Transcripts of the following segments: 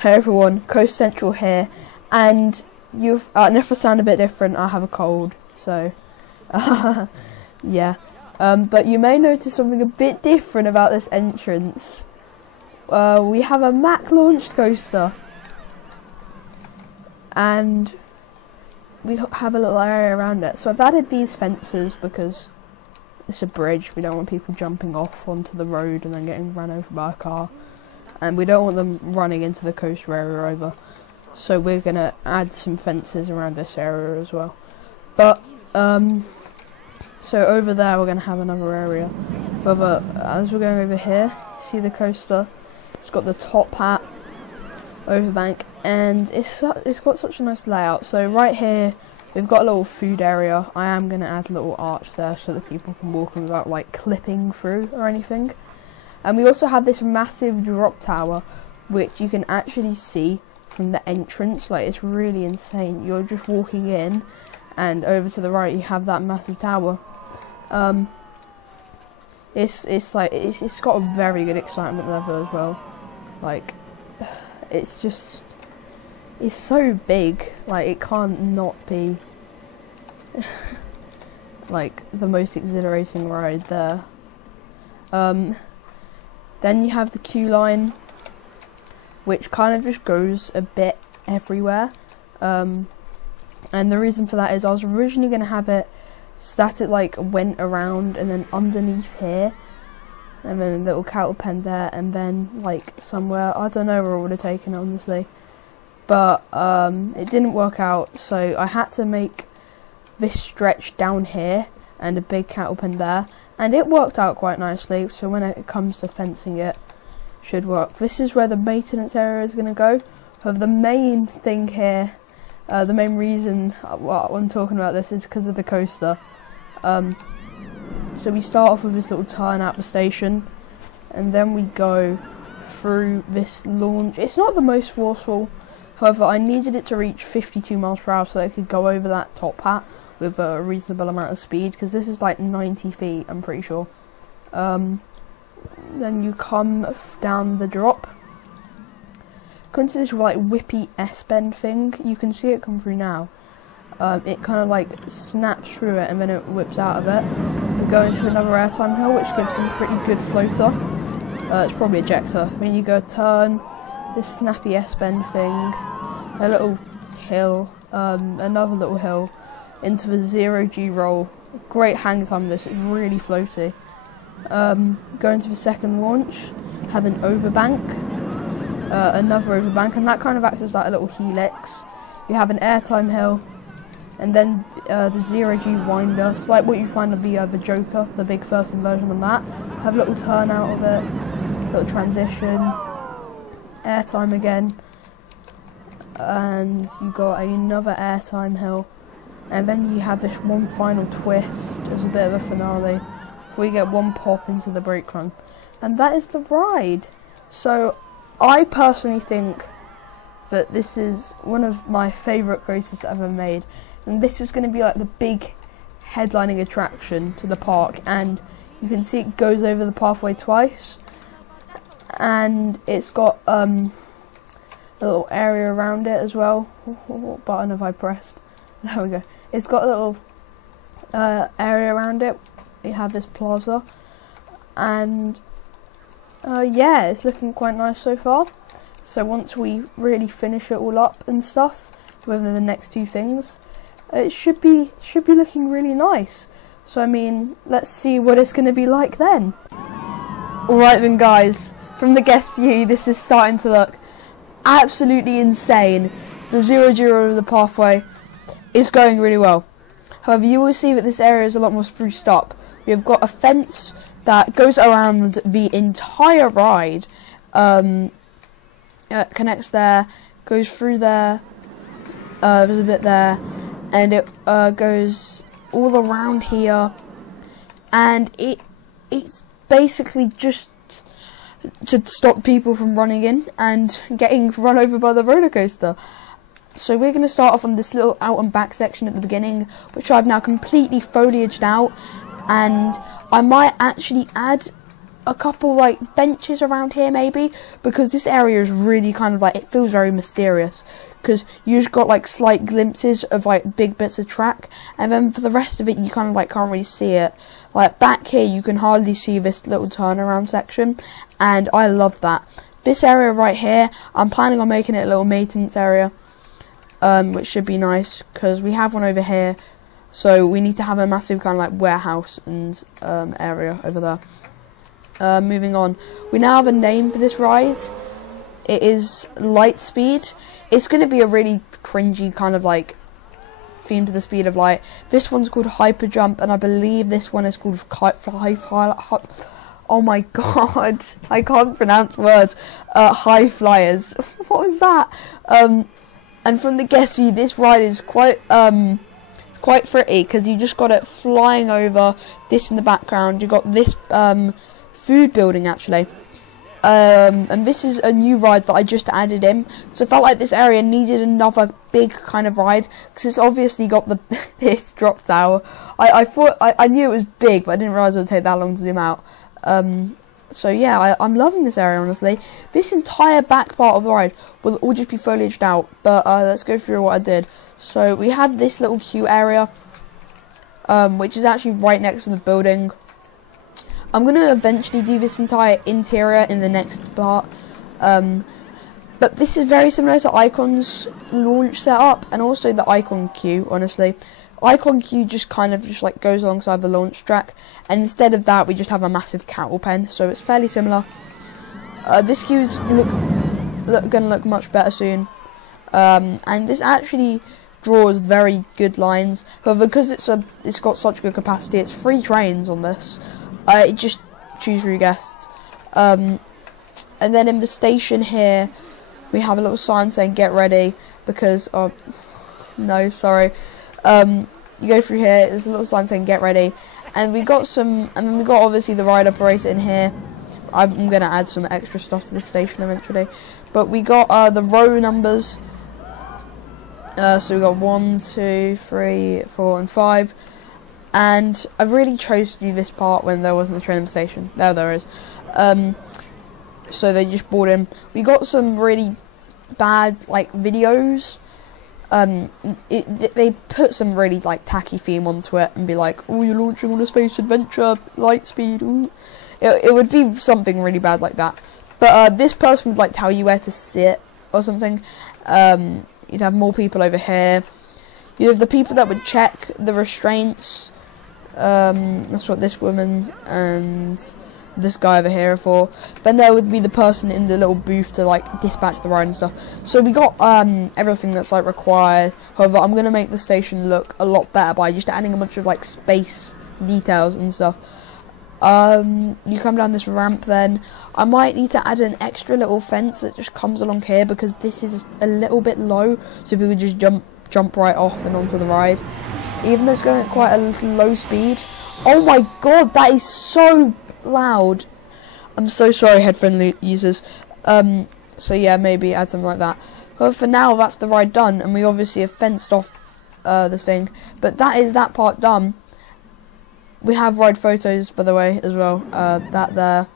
Hey everyone, Coast Central here, and and if I sound a bit different, I have a cold, so, yeah. But you may notice something a bit different about this entrance. We have a Mack launched coaster, and we have a little area around it. So I've added these fences because it's a bridge. We don't want people jumping off onto the road and then getting run over by a car. And we don't want them running into the coaster area either. So we're going to add some fences around this area as well. But, so over there we're going to have another area. But as we're going over here, see the coaster? It's got the top hat, overbank, and it's got such a nice layout. So right here, we've got a little food area. I am going to add a little arch there so that people can walk in without like clipping through or anything. And we also have this massive drop tower, which you can actually see from the entrance. Like, it's really insane. You're just walking in, and over to the right you have that massive tower. It's got a very good excitement level as well. Like, it's so big. Like, it can't not be like the most exhilarating ride there. Then you have the queue line, which kind of just goes a bit everywhere. And the reason for that is I was originally going to have it so that it like went around and then underneath here, and then a little cattle pen there, and then like somewhere, I don't know where I would have taken it honestly. But it didn't work out, so I had to make this stretch down here and a big cattle pen there, and it worked out quite nicely. So when it comes to fencing, it should work. This is where the maintenance area is going to go. So the main thing here, the main reason I'm talking about this is because of the coaster. So we start off with this little turn at the station, and then we go through this launch. It's not the most forceful, however I needed it to reach 52 miles per hour so that it could go over that top hat with a reasonable amount of speed, because this is like 90 feet, I'm pretty sure. Then you come down the drop, come to this like whippy S-bend thing. You can see it come through now. It kind of like snaps through it and then it whips out of it. We go into another airtime hill, which gives some pretty good floater. It's probably ejector. When you go turn, this snappy S-bend thing, a little hill, another little hill, into the 0G roll. Great hang time this, it's really floaty. Go into the second launch, have an overbank, another overbank, and that kind of acts as like a little helix. You have an airtime hill, and then the 0G winder. It's like what you find of the Joker, the big first version of that. Have a little turn out of it, little transition, airtime again, and you got another airtime hill. And then you have this one final twist as a bit of a finale before you get one pop into the brake run. And that is the ride. So I personally think that this is one of my favourite coasters that I've ever made. And this is going to be like the big headlining attraction to the park. And you can see it goes over the pathway twice. And it's got a little area around it as well. What button have I pressed? There we go. It's got a little area around it. We have this plaza, and yeah, it's looking quite nice so far. So once we really finish it all up and stuff, within the next two things, it should be looking really nice. So I mean, let's see what it's going to be like then. Alright then guys, from the guest view, this is starting to look absolutely insane. The 0G over the pathway is going really well. However, you will see that this area is a lot more spruced up. We have got a fence that goes around the entire ride, connects there, goes through there, there's a bit there, and it goes all around here, and it's basically just to stop people from running in and getting run over by the roller coaster. So we're going to start off on this little out and back section at the beginning, which I've now completely foliaged out, and I might actually add a couple like benches around here maybe, because this area is really kind of like, it feels very mysterious, because you just got like slight glimpses of like big bits of track, and then for the rest of it you kind of like can't really see it. Like back here you can hardly see this little turnaround section, and I love that. This area right here, I'm planning on making it a little maintenance area, which should be nice, because we have one over here, so we need to have a massive kind of like warehouse and area over there. Moving on, we now have a name for this ride. It is Lightspeed. It's going to be a really cringy kind of like theme to the speed of light. This one's called Hyper Jump, and I believe this one is called oh my god, I can't pronounce words. High Flyers. What was that? And from the guest view, this ride is quite it's quite pretty, because you just got it flying over. This in the background, you got this food building actually. And this is a new ride that I just added in, so I felt like this area needed another big kind of ride, because it's obviously got the this drop tower. I knew it was big, but I didn't realise it would take that long to zoom out. So yeah, I'm loving this area, honestly. This entire back part of the ride will all just be foliaged out, but let's go through what I did. So we have this little queue area, which is actually right next to the building. I'm going to eventually do this entire interior in the next part, but this is very similar to Icon's launch setup, and also the Icon queue, honestly. Icon queue just kind of just like goes alongside the launch track, and instead of that we just have a massive cattle pen, so it's fairly similar. This queue is going to look much better soon, and this actually draws very good lines. However, because it's got such good capacity, it's 3 trains on this. Just choose for your guests. And then in the station here we have a little sign saying get ready, because no, sorry. You go through here, there's a little sign saying get ready, and we got obviously the ride operator in here. I'm gonna add some extra stuff to this station eventually, but we got the row numbers. So we got 1, 2, 3, 4, and 5. And I really chose to do this part when there wasn't a train in the station. There is. So they just brought in. We got some really bad like videos. They put some really like tacky theme onto it and be like, "Oh, you're launching on a space adventure, Lightspeed." Ooh. It would be something really bad like that. But this person would like tell you where to sit or something. You'd have more people over here. You have the people that would check the restraints. That's what this woman and this guy over here are for. Then there would be the person in the little booth to like dispatch the ride and stuff. So we got everything that's like required. However, I'm gonna make the station look a lot better by just adding a bunch of like space details and stuff. You come down this ramp, then I might need to add an extra little fence that just comes along here, because this is a little bit low, so people just jump right off and onto the ride, even though it's going at quite a low speed. Oh my god, that is so loud. I'm so sorry, headphone users. So yeah, maybe add something like that. But for now, that's the ride done, and we obviously have fenced off this thing. But that is that part done. We have ride photos, by the way, as well. That there,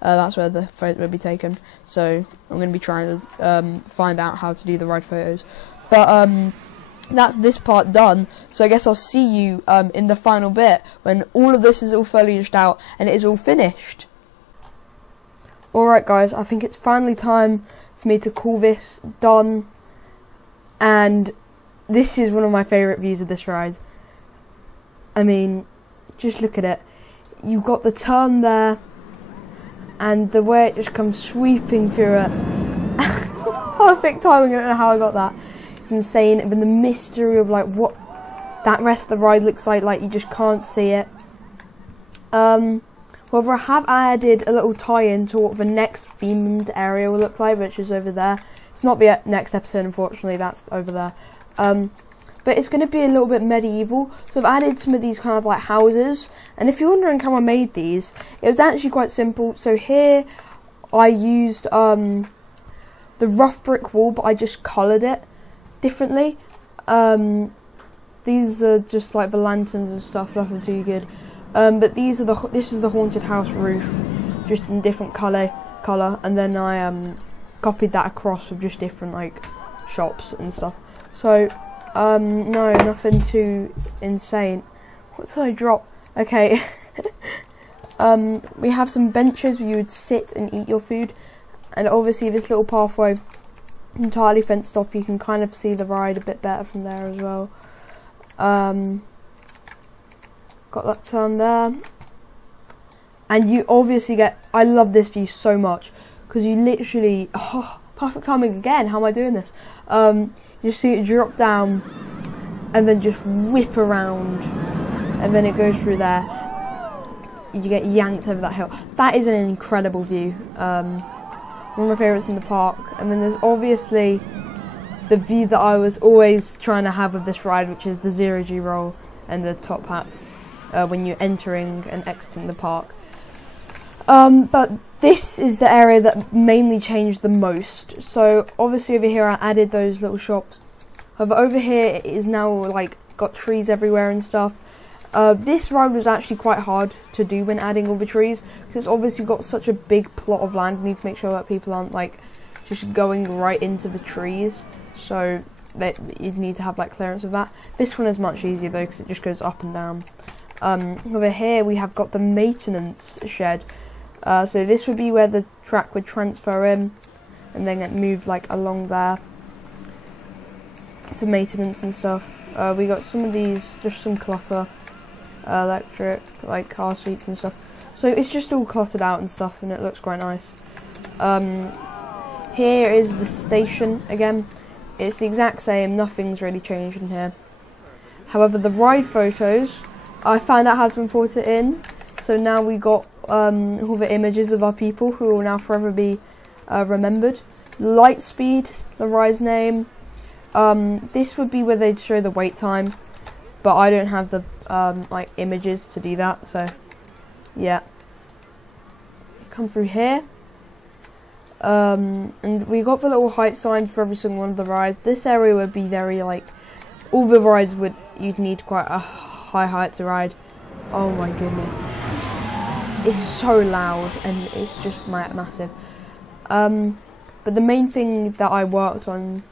that's where the photo will be taken. So I'm going to be trying to find out how to do the ride photos. But that's this part done. So I guess I'll see you in the final bit when all of this is all foliaged out and it is all finished. Alright guys, I think it's finally time for me to call this done. And this is one of my favourite views of this ride. I mean, just look at it. You've got the turn there, and the way it just comes sweeping through it. Perfect timing, I don't know how I got that. It's insane. Even the mystery of like what that rest of the ride looks like you just can't see it. However, I have added a little tie-in to what the next themed area will look like, which is over there. It's not the next episode, unfortunately, that's over there. But it's going to be a little bit medieval, so I've added some of these kind of like houses. And if you're wondering how I made these, it was actually quite simple. So here I used the rough brick wall, but I just coloured it differently. These are just like the lanterns and stuff, nothing too good. But this is the haunted house roof, just in different colour, and then I copied that across with just different like shops and stuff. So no, nothing too insane. What did I drop? Okay. We have some benches where you would sit and eat your food, and obviously this little pathway entirely fenced off. You can kind of see the ride a bit better from there as well. Got that turn there, and you obviously get, I love this view so much because you literally, perfect timing again, how am I doing this? You see it drop down and then just whip around, and then it goes through there. You get yanked over that hill. That is an incredible view. One of my favourites in the park. And then there's obviously the view that I was always trying to have with this ride, which is the 0G roll and the top hat when you're entering and exiting the park. But this is the area that mainly changed the most. So obviously over here I added those little shops. However, over here it is now like got trees everywhere and stuff. This ride was actually quite hard to do when adding all the trees, because it's obviously got such a big plot of land. You need to make sure that people aren't like just going right into the trees, so that you need to have like clearance of that. This one is much easier though, because it just goes up and down. Over here we have got the maintenance shed. So this would be where the track would transfer in and then get moved like along there for maintenance and stuff. We got some of these, just some clutter. Electric, like car seats and stuff. So it's just all cluttered out and stuff, and it looks quite nice. Here is the station again. It's the exact same, nothing's really changed in here. However, the ride photos, I found out how to import it in. So now we got all the images of our people who will now forever be remembered. Light speed, the ride's name. This would be where they'd show the wait time, but I don't have the like images to do that, so yeah. Come through here, and we got the little height sign for every single one of the rides. This area would be very like, all the rides you'd need quite a high height to ride. Oh my goodness, it's so loud and it's just massive. But the main thing that I worked on,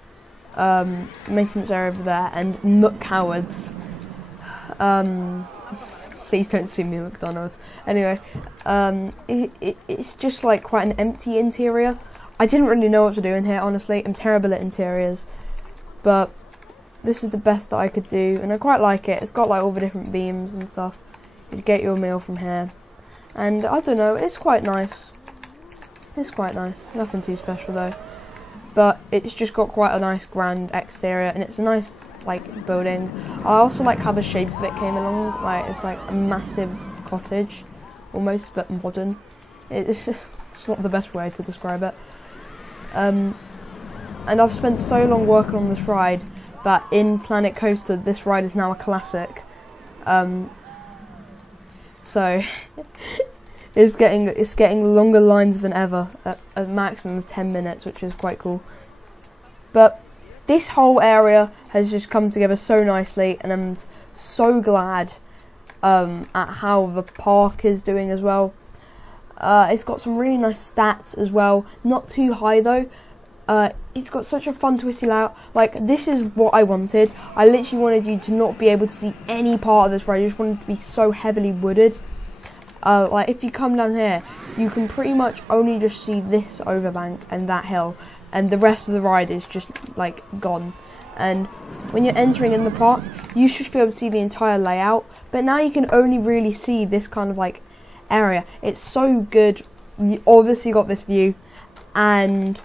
maintenance area over there, and Nook Cowards. Please don't sue me, McDonald's. Anyway, it's just like quite an empty interior. I didn't really know what to do in here, honestly. I'm terrible at interiors, but this is the best that I could do, and I quite like it. It's got like all the different beams and stuff. You'd get your meal from here, and I don't know, it's quite nice. It's quite nice. Nothing too special though, but it's just got quite a nice grand exterior, and it's a nice like building. I also like how the shape of it came along. Like it's like a massive cottage, almost, but modern. It's just, it's not the best way to describe it. And I've spent so long working on this ride that in Planet Coaster, this ride is now a classic. So it's getting longer lines than ever, at a maximum of 10 minutes, which is quite cool. But this whole area has just come together so nicely, and I'm so glad at how the park is doing as well. It's got some really nice stats as well, not too high though. It's got such a fun twisty layout. Like, this is what I wanted. I literally wanted you to not be able to see any part of this ride. I just wanted it to be so heavily wooded. Like, if you come down here, you can pretty much only just see this overbank and that hill, and the rest of the ride is just like gone. And when you're entering in the park, you should be able to see the entire layout, but now you can only really see this kind of like area. It's so good. You obviously got this view, and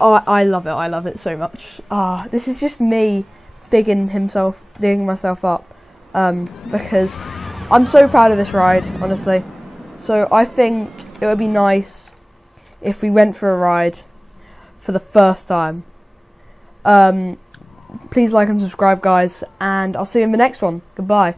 I love it. I love it so much. This is just me digging myself up, because I'm so proud of this ride, honestly. So I think it would be nice if we went for a ride for the first time. Please like and subscribe, guys, and I'll see you in the next one. Goodbye.